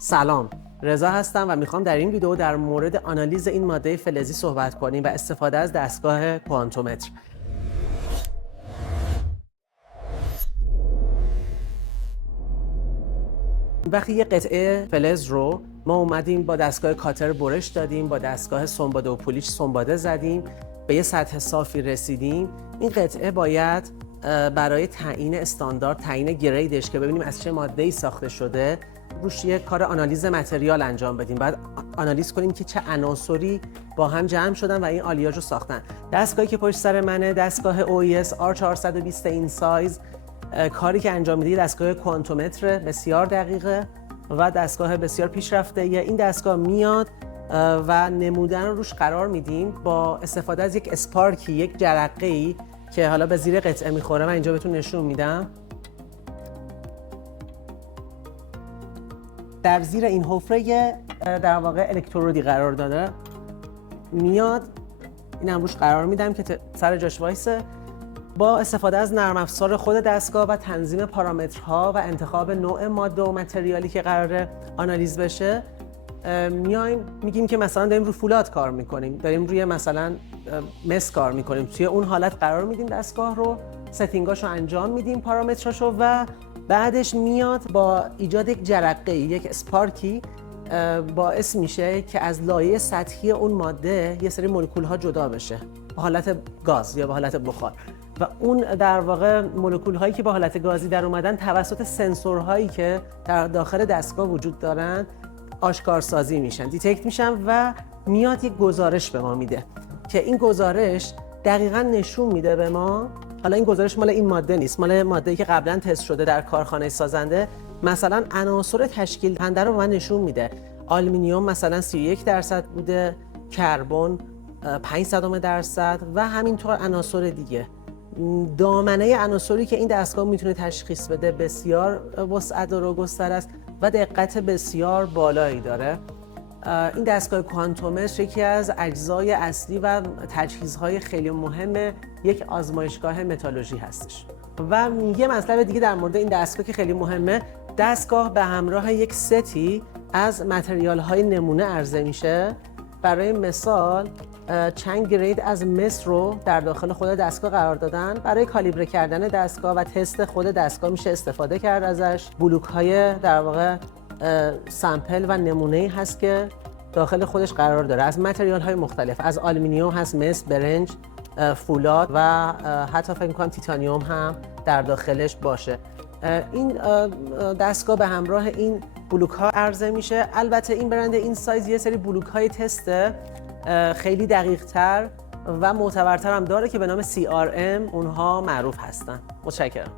سلام، رضا هستم و میخوام در این ویدیو در مورد آنالیز این ماده فلزی صحبت کنیم و استفاده از دستگاه کوانتومتر. وقتی یه قطعه فلز رو ما اومدیم با دستگاه کاتر برش دادیم، با دستگاه سنباده و پولیش سنباده زدیم، به یه سطح صافی رسیدیم، این قطعه باید برای تعیین استاندارد، تعیین گریدش که ببینیم از چه ماده‌ای ساخته شده، روش یه کار آنالیز متریال انجام بدیم. بعد آنالیز کنیم که چه عناصری با هم جمع شدن و این آلیاژ رو ساختن. دستگاهی که پشت سر منه دستگاه OES R420 این سایز، کاری که انجام میده دستگاه کوانتومتر بسیار دقیقه و دستگاه بسیار پیشرفته. این دستگاه میاد و نمودن رو روش قرار میدیم با استفاده از یک اسپارکی، یک جرقه‌ای که حالا به زیر قطعه میخوره. من اینجا بهتون نشون میدم. در زیر این حفره در واقع الکترودی قرار داده، میاد اینم روش قرار میدم که سر جاش وایسه. با استفاده از نرم افزار خود دستگاه و تنظیم پارامترها و انتخاب نوع ماده و متریالی که قراره آنالیز بشه، میایم میگیم که مثلا داریم روی فولاد کار میکنیم، داریم روی مثلا مس کار میکنیم. توی اون حالت قرار میدیم دستگاه رو، ستینگاشو انجام میدیم، پارامتراشو، و بعدش میاد با ایجاد یک جرقه، یک اسپارکی، باعث میشه که از لایه سطحی اون ماده یه سری مولکول ها جدا بشه به حالت گاز یا به حالت بخار، و اون در واقع مولکول هایی که با حالت گازی در اومدن توسط سنسورهایی که در داخل دستگاه وجود دارن آشکارسازی میشن، دیتکت میشن و میاد یک گزارش به ما میده که این گزارش دقیقاً نشون میده به ما. حالا این گزارش مال این ماده نیست، مال ماده‌ای که قبلا تست شده در کارخانه سازنده. مثلا عناصر تشکیل دهنده رو به من نشون میده. آلومینیوم مثلا 31% بوده، کربن 0.05% و همینطور عناصر دیگه. دامنه عناصری که این دستگاه میتونه تشخیص بده بسیار وسعت و گستره است و دقت بسیار بالایی داره. این دستگاه کوانتومتر یکی از اجزای اصلی و تجهیزهای خیلی مهم یک آزمایشگاه متالورژی هستش. و یه مطلب دیگه در مورد این دستگاه که خیلی مهمه، دستگاه به همراه یک ستی از متریال‌های نمونه عرضه میشه. برای مثال چند گرید از مس رو در داخل خود دستگاه قرار دادن. برای کالیبره کردن دستگاه و تست خود دستگاه میشه استفاده کرد ازش. بلوک‌های در واقع سامپل و نمونه‌ای هست که داخل خودش قرار داره از متریال‌های مختلف، از آلومینیوم هست، مس، برنج، فولاد و حتی فکر می‌کنم تیتانیوم هم در داخلش باشه. این دستگاه به همراه این بلوک‌ها عرضه میشه. البته این برند این سایز یه سری بلوک‌های تست خیلی دقیق‌تر و معتبرتر هم داره که به نام CRM اونها معروف هستن. متشکرم.